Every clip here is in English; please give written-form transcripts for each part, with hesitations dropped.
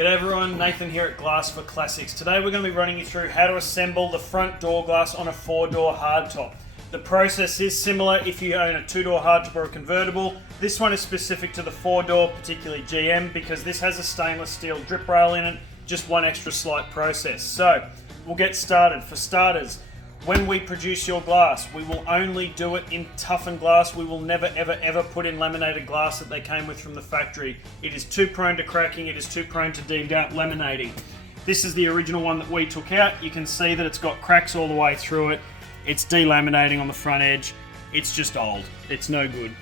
G'day everyone, Nathan here at Glass for Classics. Today we're going to be running you through how to assemble the front door glass on a 4-door hardtop. The process is similar if you own a 2-door hardtop or a convertible. This one is specific to the 4-door, particularly GM, because this has a stainless steel drip rail in it, just one extra slight process. So, we'll get started. For starters, when we produce your glass, we will only do it in toughened glass. We will never ever put in laminated glass that they came with from the factory. It is too prone to cracking, it is too prone to delaminating. This is the original one that we took out. You can see that it's got cracks all the way through it. It's delaminating on the front edge. It's just old. It's no good.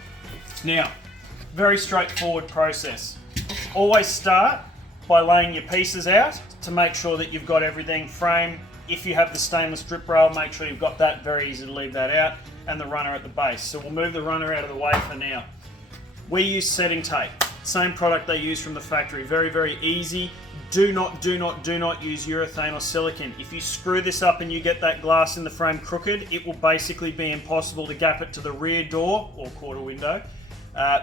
Now, very straightforward process. Always start by laying your pieces out to make sure that you've got everything framed. If you have the stainless drip rail, make sure you've got that. Very easy to leave that out. And the runner at the base. So we'll move the runner out of the way for now. We use setting tape. Same product they use from the factory. Very easy. Do not use urethane or silicone. If you screw this up and you get that glass in the frame crooked, it will basically be impossible to gap it to the rear door or quarter window,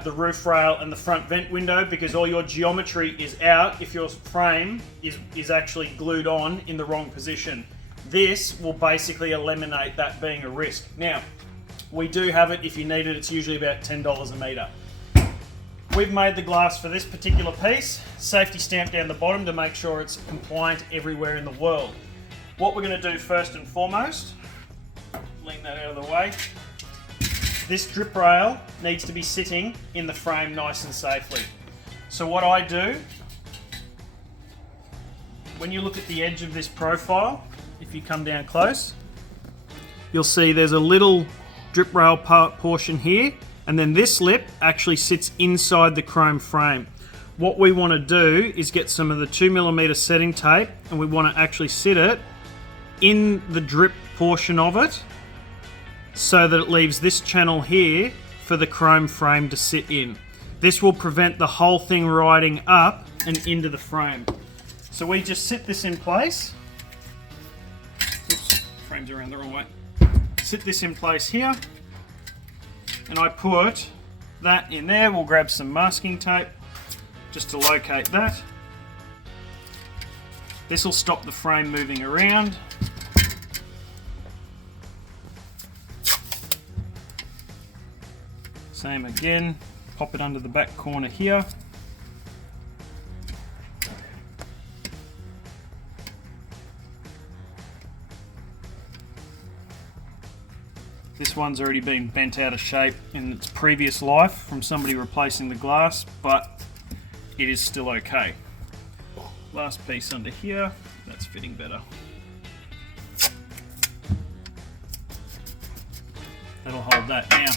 the roof rail and the front vent window, because all your geometry is out if your frame is actually glued on in the wrong position. This will basically eliminate that being a risk. Now, we do have it if you need it. It's usually about $10 a metre. We've made the glass for this particular piece, safety stamp down the bottom to make sure it's compliant everywhere in the world. What we're going to do first and foremost, lean that out of the way, this drip rail needs to be sitting in the frame nice and safely. So what I do, when you look at the edge of this profile, if you come down close, you'll see there's a little drip rail portion here, and then this lip actually sits inside the chrome frame. What we want to do is get some of the 2mm setting tape, and we want to actually sit it in the drip portion of it so that it leaves this channel here for the chrome frame to sit in. This will prevent the whole thing riding up and into the frame. So we just sit this in place. Oops, frame's around the wrong way. Sit this in place here. And I put that in there. We'll grab some masking tape just to locate that. This will stop the frame moving around. Same again, pop it under the back corner here. This one's already been bent out of shape in its previous life from somebody replacing the glass, but it is still okay. Last piece under here, that's fitting better. That'll hold that. Now,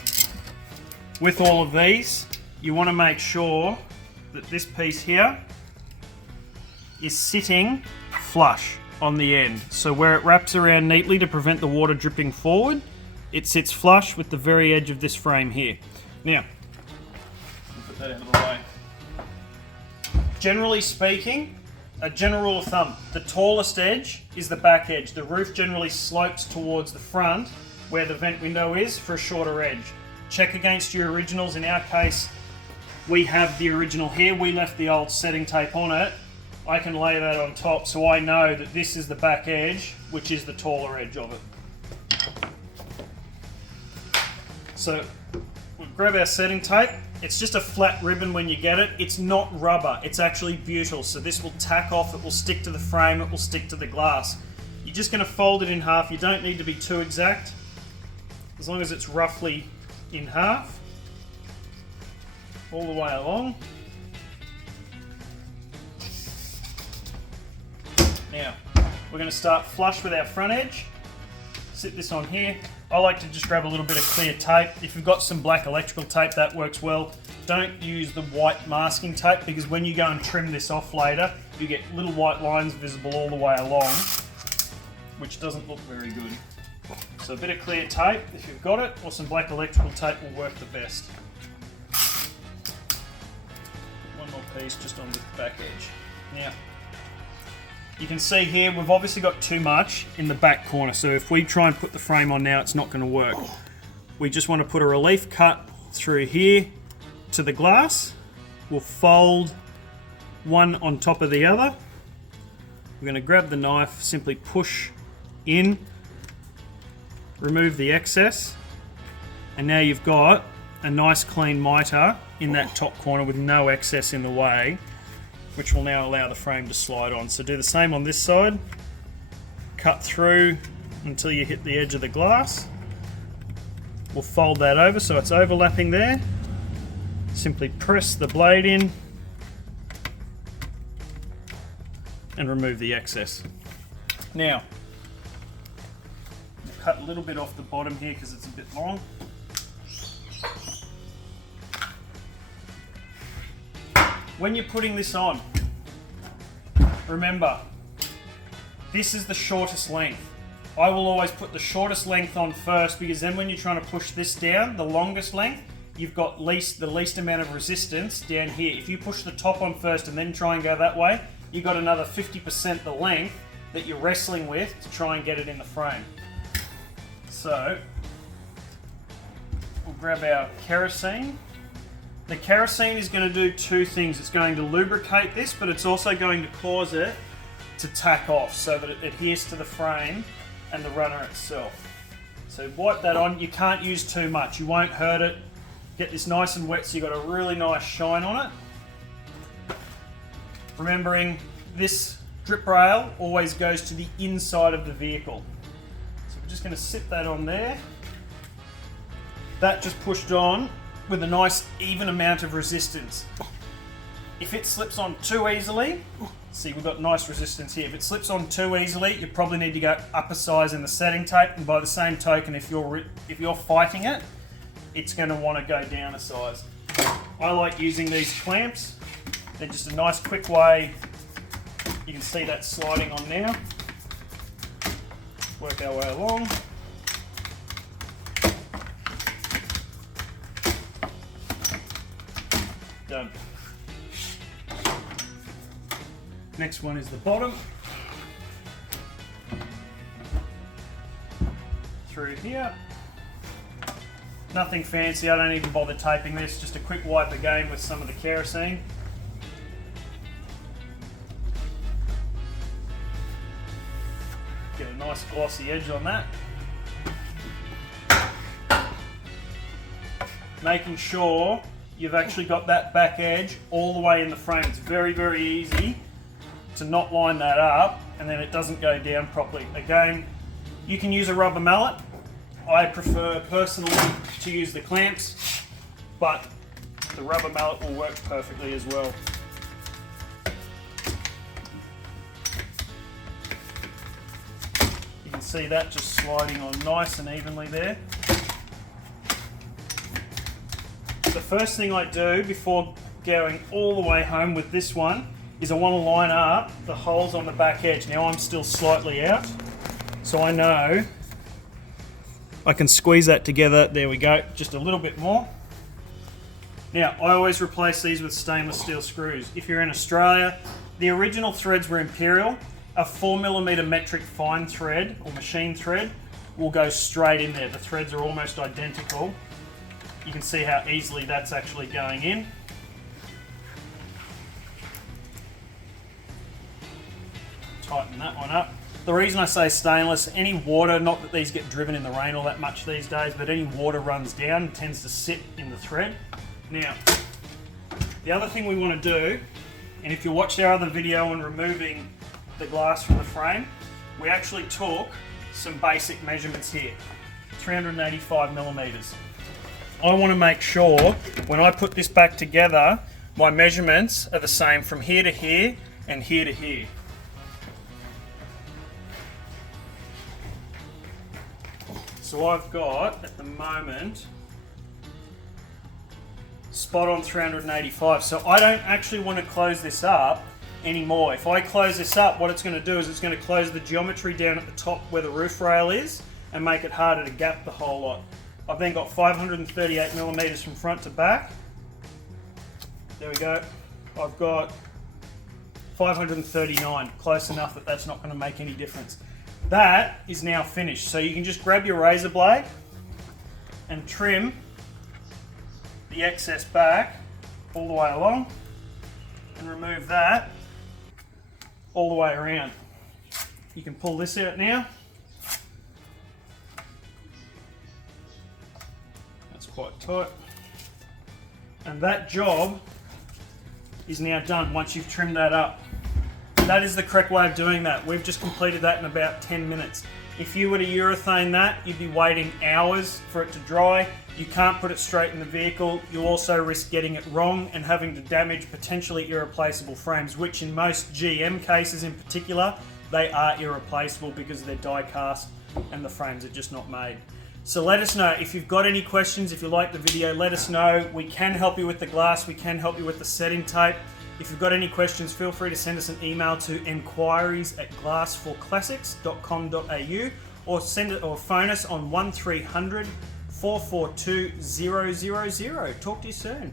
with all of these, you want to make sure that this piece here is sitting flush on the end. So where it wraps around neatly to prevent the water dripping forward, it sits flush with the very edge of this frame here. Now, I'll put that out of the way. Generally speaking, a general rule of thumb, the tallest edge is the back edge. The roof generally slopes towards the front where the vent window is for a shorter edge. Check against your originals. In our case, we have the original here. We left the old setting tape on it. I can lay that on top so I know that this is the back edge, which is the taller edge of it. So we'll grab our setting tape. It's just a flat ribbon when you get it. It's not rubber, it's actually butyl. So this will tack off, it will stick to the frame, it will stick to the glass. You're just going to fold it in half. You don't need to be too exact, as long as it's roughly in half, all the way along. Now, we're going to start flush with our front edge. Sit this on here. I like to just grab a little bit of clear tape. If you've got some black electrical tape, that works well. Don't use the white masking tape, because when you go and trim this off later, you get little white lines visible all the way along, which doesn't look very good. So a bit of clear tape, if you've got it, or some black electrical tape will work the best. One more piece just on the back edge. Now, you can see here we've obviously got too much in the back corner, so if we try and put the frame on now, it's not going to work. We just want to put a relief cut through here to the glass. We'll fold one on top of the other. We're going to grab the knife, simply push in, remove the excess, and now you've got a nice clean mitre in that top corner with no excess in the way, which will now allow the frame to slide on. So do the same on this side, cut through until you hit the edge of the glass. We'll fold that over so it's overlapping there. Simply press the blade in and remove the excess. Now, I'll cut a little bit off the bottom here because it's a bit long. When you're putting this on, remember, this is the shortest length. I will always put the shortest length on first, because then when you're trying to push this down, the longest length, you've got the least amount of resistance down here. If you push the top on first and then try and go that way, you've got another 50% the length that you're wrestling with to try and get it in the frame. So, we'll grab our kerosene. The kerosene is going to do two things. It's going to lubricate this, but it's also going to cause it to tack off so that it adheres to the frame and the runner itself. So wipe that on. You can't use too much. You won't hurt it. Get this nice and wet so you've got a really nice shine on it. Remembering, this drip rail always goes to the inside of the vehicle. So we're just going to sit that on there. That just pushed on with a nice even amount of resistance. If it slips on too easily, see, we've got nice resistance here. If it slips on too easily, you probably need to go up a size in the setting tape, and by the same token, if you're fighting it, it's going to want to go down a size. I like using these clamps. They're just a nice quick way. You can see that sliding on now. Work our way along. Done. Next one is the bottom. Through here. Nothing fancy, I don't even bother taping this, just a quick wipe again with some of the kerosene. Get a nice glossy edge on that. Making sure you've actually got that back edge all the way in the frame. It's very, very easy to not line that up and then it doesn't go down properly. Again, you can use a rubber mallet. I prefer personally to use the clamps, but the rubber mallet will work perfectly as well. You can see that just sliding on nice and evenly there. The first thing I do before going all the way home with this one is I want to line up the holes on the back edge. Now I'm still slightly out, so I know I can squeeze that together. There we go, just a little bit more. Now, I always replace these with stainless steel screws. If you're in Australia, the original threads were Imperial. A 4mm metric fine thread or machine thread will go straight in there. The threads are almost identical. You can see how easily that's actually going in. Tighten that one up. The reason I say stainless, any water, not that these get driven in the rain all that much these days, but any water runs down and tends to sit in the thread. Now, the other thing we want to do, and if you watched our other video on removing the glass from the frame, we actually took some basic measurements here, 385mm. I want to make sure when I put this back together, my measurements are the same from here to here and here to here. So I've got, at the moment, spot on 385. So I don't actually want to close this up anymore. If I close this up, what it's going to do is it's going to close the geometry down at the top where the roof rail is and make it harder to gap the whole lot. I've then got 538mm from front to back. There we go. I've got 539, close enough that that's not going to make any difference. That is now finished, so you can just grab your razor blade and trim the excess back all the way along. and remove that all the way around. You can pull this out now. That's quite tight. And that job is now done once you've trimmed that up. That is the correct way of doing that. We've just completed that in about 10 minutes. If you were to urethane that, you'd be waiting hours for it to dry. You can't put it straight in the vehicle. You'll also risk getting it wrong and having to damage potentially irreplaceable frames, which in most GM cases in particular, they are irreplaceable because they're die cast and the frames are just not made. So let us know if you've got any questions. If you like the video, let us know. We can help you with the glass. We can help you with the setting tape. If you've got any questions, feel free to send us an email to enquiries@glassforclassics.com.au or phone us on 1300 442 000. Talk to you soon.